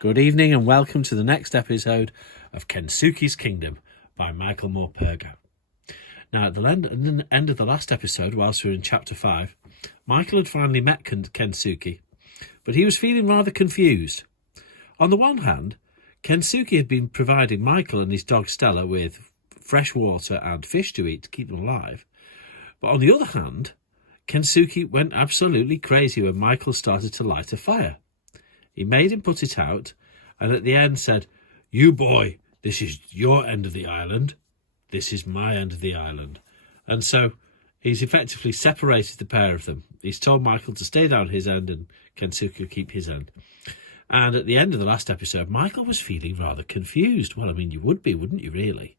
Good evening and welcome to the next episode of Kensuke's Kingdom by Michael Morpurgo. Now, at the end of the last episode, whilst we were in Chapter 5, Michael had finally met Kensuke, but he was feeling rather confused. On the one hand, Kensuke had been providing Michael and his dog Stella with fresh water and fish to eat to keep them alive, but on the other hand, Kensuke went absolutely crazy when Michael started to light a fire. He made him put it out, and at the end said, "You boy, this is your end of the island. This is my end of the island." And so he's effectively separated the pair of them. He's told Michael to stay down his end and Kensuke keep his end. And at the end of the last episode, Michael was feeling rather confused. Well, I mean, you would be, wouldn't you, really?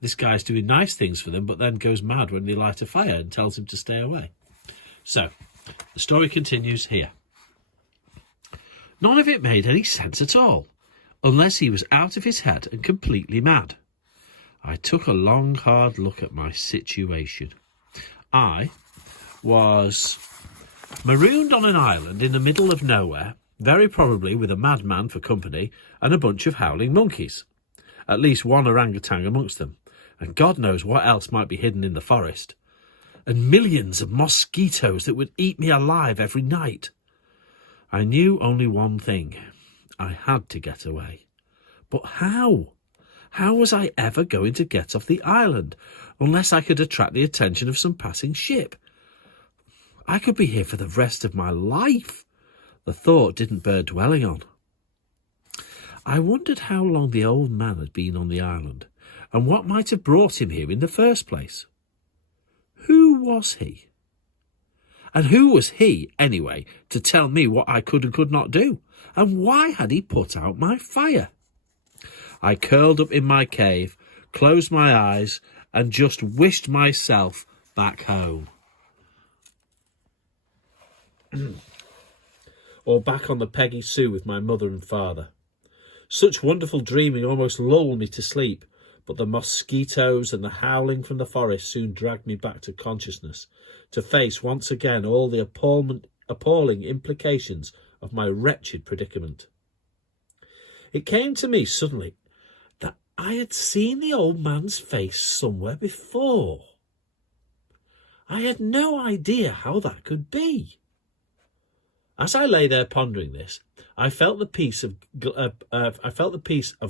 This guy's doing nice things for them, but then goes mad when they light a fire and tells him to stay away. So, the story continues here. None of it made any sense at all, unless he was out of his head and completely mad. I took a long, hard look at my situation. I was marooned on an island in the middle of nowhere, very probably with a madman for company and a bunch of howling monkeys. At least one orangutan amongst them, and God knows what else might be hidden in the forest. And millions of mosquitoes that would eat me alive every night. I knew only one thing. I had to get away. But how? How was I ever going to get off the island, unless I could attract the attention of some passing ship? I could be here for the rest of my life. The thought didn't bear dwelling on. I wondered how long the old man had been on the island, and what might have brought him here in the first place. Who was he? And who was he, anyway, to tell me what I could and could not do? And why had he put out my fire? I curled up in my cave, closed my eyes, and just wished myself back home. Or back on the Peggy Sue with my mother and father. Such wonderful dreaming almost lulled me to sleep, but the mosquitoes and the howling from the forest soon dragged me back to consciousness, to face once again all the appalling implications of my wretched predicament. It came to me suddenly that I had seen the old man's face somewhere before. I had no idea how that could be. As I lay there pondering this, I felt the piece of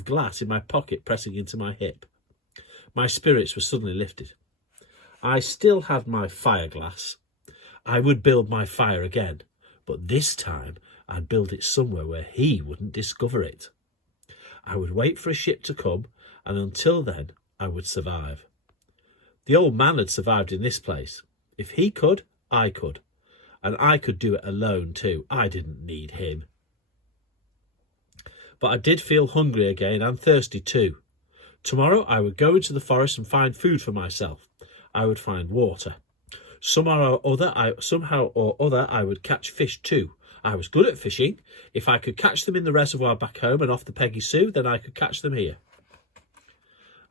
glass in my pocket pressing into my hip. My spirits were suddenly lifted. I still had my fire glass. I would build my fire again, but this time I'd build it somewhere where he wouldn't discover it. I would wait for a ship to come, and until then I would survive. The old man had survived in this place. If he could, I could. And I could do it alone too. I didn't need him. But I did feel hungry again and thirsty too. Tomorrow I would go into the forest and find food for myself. I would find water. Somehow or other I would catch fish too. I was good at fishing. If I could catch them in the reservoir back home and off the Peggy Sue, then I could catch them here.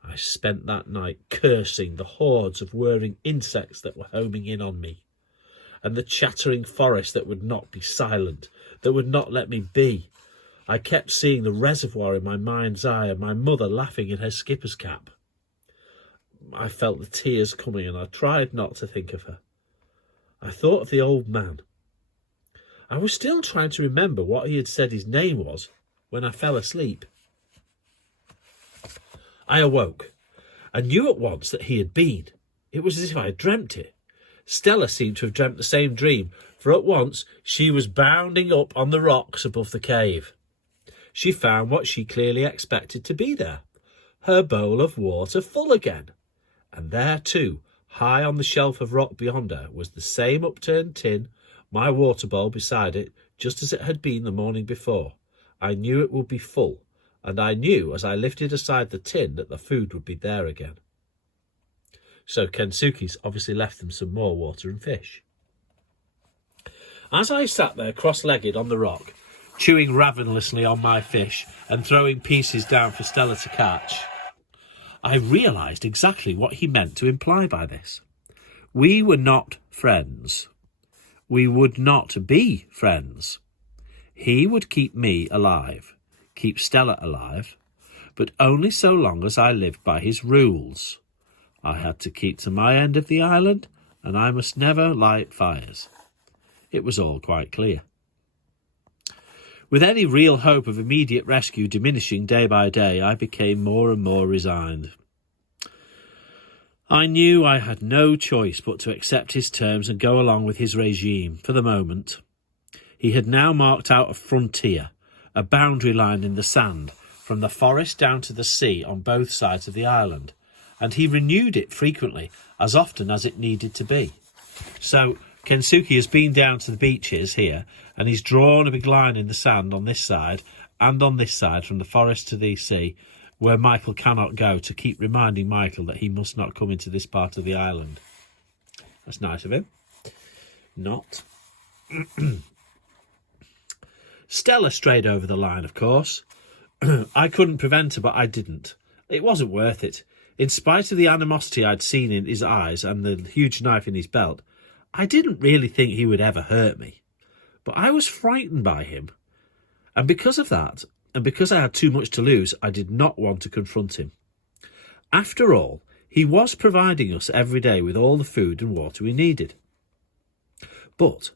I spent that night cursing the hordes of whirring insects that were homing in on me, and the chattering forest that would not be silent, that would not let me be. I kept seeing the reservoir in my mind's eye and my mother laughing in her skipper's cap. I felt the tears coming and I tried not to think of her. I thought of the old man. I was still trying to remember what he had said his name was when I fell asleep. I awoke and knew at once that he had been. It was as if I had dreamt it. Stella seemed to have dreamt the same dream, for at once she was bounding up on the rocks above the cave. She found what she clearly expected to be there, her bowl of water full again. And there too, high on the shelf of rock beyond her, was the same upturned tin, my water bowl beside it, just as it had been the morning before. I knew it would be full, and I knew as I lifted aside the tin that the food would be there again. So Kensuke's obviously left them some more water and fish. As I sat there cross-legged on the rock, chewing ravenously on my fish and throwing pieces down for Stella to catch, I realised exactly what he meant to imply by this. We were not friends. We would not be friends. He would keep me alive, keep Stella alive, but only so long as I lived by his rules. I had to keep to my end of the island, and I must never light fires. It was all quite clear. With any real hope of immediate rescue diminishing day by day, I became more and more resigned. I knew I had no choice but to accept his terms and go along with his regime for the moment. He had now marked out a frontier, a boundary line in the sand, from the forest down to the sea on both sides of the island, and he renewed it frequently, as often as it needed to be. So Kensuke has been down to the beaches here, and he's drawn a big line in the sand on this side and on this side, from the forest to the sea, where Michael cannot go, to keep reminding Michael that he must not come into this part of the island. That's nice of him. Not. Stella strayed over the line, of course. I couldn't prevent her, but I didn't. It wasn't worth it. In spite of the animosity I'd seen in his eyes and the huge knife in his belt, I didn't really think he would ever hurt me. But I was frightened by him. And because of that, and because I had too much to lose, I did not want to confront him. After all, he was providing us every day with all the food and water we needed. But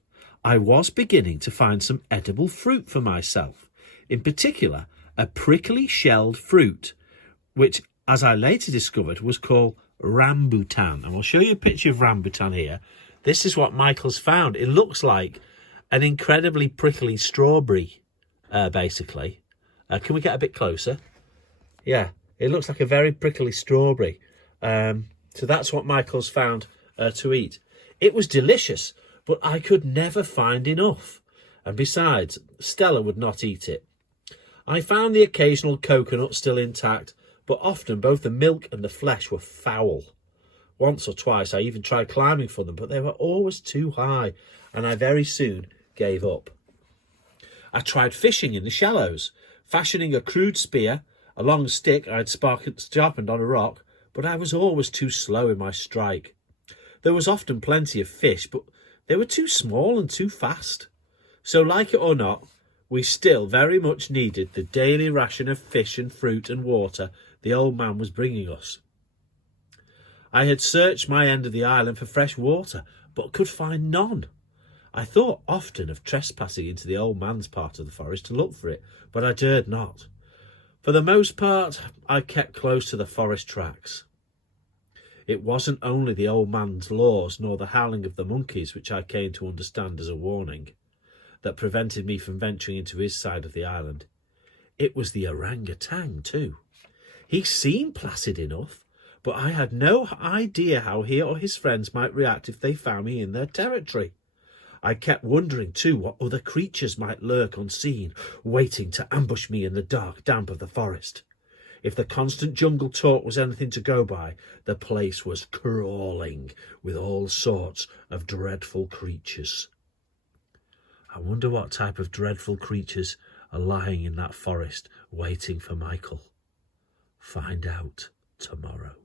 I was beginning to find some edible fruit for myself, in particular a prickly shelled fruit, which, as I later discovered, was called rambutan. And I'll show you a picture of rambutan here. This is what Michael's found. It looks like an incredibly prickly strawberry, basically. Can we get a bit closer? Yeah, it looks like a very prickly strawberry. So that's what Michael's found to eat. It was delicious, but I could never find enough. And besides, Stella would not eat it. I found the occasional coconut still intact, but often both the milk and the flesh were foul. Once or twice I even tried climbing for them, but they were always too high, and I very soon gave up. I tried fishing in the shallows, fashioning a crude spear, a long stick I'd sharpened on a rock, but I was always too slow in my strike. There was often plenty of fish, but they were too small and too fast. So, like it or not, we still very much needed the daily ration of fish and fruit and water the old man was bringing us. I had searched my end of the island for fresh water, but could find none. I thought often of trespassing into the old man's part of the forest to look for it, but I dared not. For the most part, I kept close to the forest tracks. It wasn't only the old man's laws nor the howling of the monkeys, which I came to understand as a warning, that prevented me from venturing into his side of the island. It was the orangutan too. He seemed placid enough, but I had no idea how he or his friends might react if they found me in their territory. I kept wondering too what other creatures might lurk unseen, waiting to ambush me in the dark damp of the forest. If the constant jungle talk was anything to go by, the place was crawling with all sorts of dreadful creatures. I wonder what type of dreadful creatures are lying in that forest waiting for Michael. Find out tomorrow.